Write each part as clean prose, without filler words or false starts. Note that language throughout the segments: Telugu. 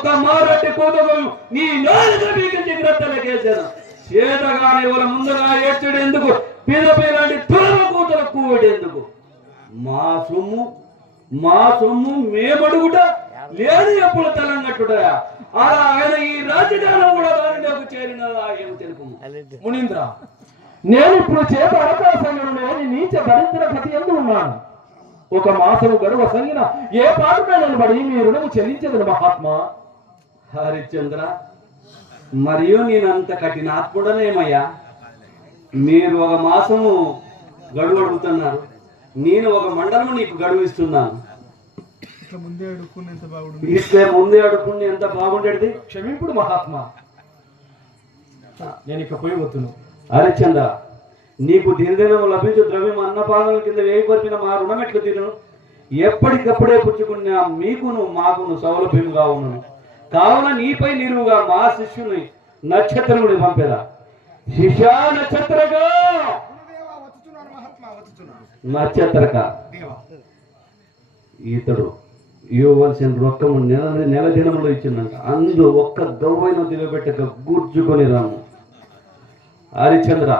ఒక్క మారట్టి కూతురు నీ నాలుగు బీకించి గ్రద్దలకేసాను. చేతగానే వాళ్ళ ముందుగా ఏడ్చడు ఎందుకు? పిల్లలాంటి తులమ కూతురు కూడెందుకు? మా సొమ్ము మేమడుగుట లేదు ఎప్పుడు తలంగట్టుట. అలా ఆయన ఈ రాజధానం కూడా దానిలోకి చేరినదా ఏమి తెలుపు. మునీంద్ర, నేను ఇప్పుడు చేత అవకాశంలో నీచ దరిద్ర గతి ఎందు ఉన్నాను. ఒక మాసము గడువ సంగిన ఏ పాటునైనా బడి మీ రుణము చెల్లించదు మహాత్మా. హరిశ్చంద్ర, మరియు నేనంత కఠినాత్ముడనేమయ్యా. మీరు ఒక మాసము గడువు అడుగుతున్నారు, నేను ఒక మండలము నీకు గడువు ఇస్తున్నాను. ఇస్తే ముందే అడుక్కుని ఎంత బాగుండేది. క్షమింపుడు మహాత్మా, నేను ఇక పోయి వస్తున్నాను. హరిశ్చంద్ర, నీకు దినదినము లభించు ద్రవ్యం అన్నపాదముల కింద వేయపరిచిన మా రుణం ఎట్లు తీరును? ఎప్పటికప్పుడే పుచ్చుకున్న మీకును మాకును సౌలభ్యముగా ఉన్నను. కావున నీపై నిలువుగా మా శిష్యుని నక్షత్రముడి పంపేదా. శిష్యా నక్షత్రగా నక్షత్రక ఇతడు ఇవ్వవలసిన రొక్కము నెల దినములో ఇచ్చిందంట. అందు ఒక్క దవ్వైన దిగబెట్టక గూర్చుకొని రాము. హరిశ్చంద్ర,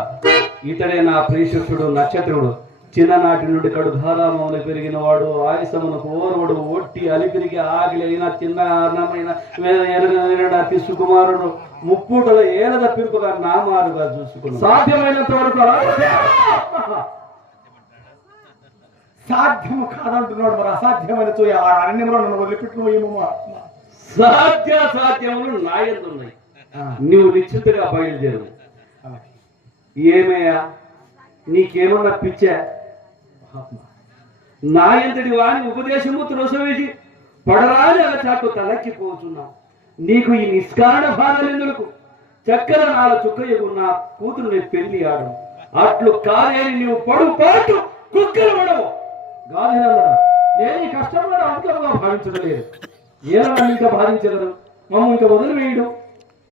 ఇతడే నా ప్రియశిష్యుడు నక్షత్రుడు. చిన్ననాటి నుండి కడుధారామములు పెరిగిన వాడు, ఆయుసమునకు ఓర్వడు, ఒట్టి అలిపిరికి ఆగిలి అయిన చిన్న అన్నమైన సుకుమారుడు, ముప్పూటల ఏలద పిలుపుగా నామారుగా చూసుకున్నాడు. సాధ్యమైనంత వరకు సాధ్యము కాదంటున్నాడు. మరి అసాధ్యమైన అరణ్యంలో నన్ను వదిలిపెట్టిన సాధ్యములు నాయందున్నాయి. నువ్వు నిశ్చితగా బయలుదేరు. ఏమయ్యా, నీకేమన్నా పిచ్చా? నా ఎంతటి వాని ఉపదేశము త్రోసవేసి పడరాని అలచాకు తలక్కిపోతున్నావు. నీకు ఈ నిష్కారణ బాధలెందులకు? చక్కెర నాల చుక్కయ్యకు నా కూతురుని పెళ్లి ఆడు. అట్లు కాలేని నువ్వు పడుపాటు కుక్కలు పడవు. గాలినందన, నేను ఈ కష్టంలో అధికంగా భావించలేదు. ఏమైనా ఇంకా బాధించగలరు? మమ్మ ఇంకా వదిలివేయడు.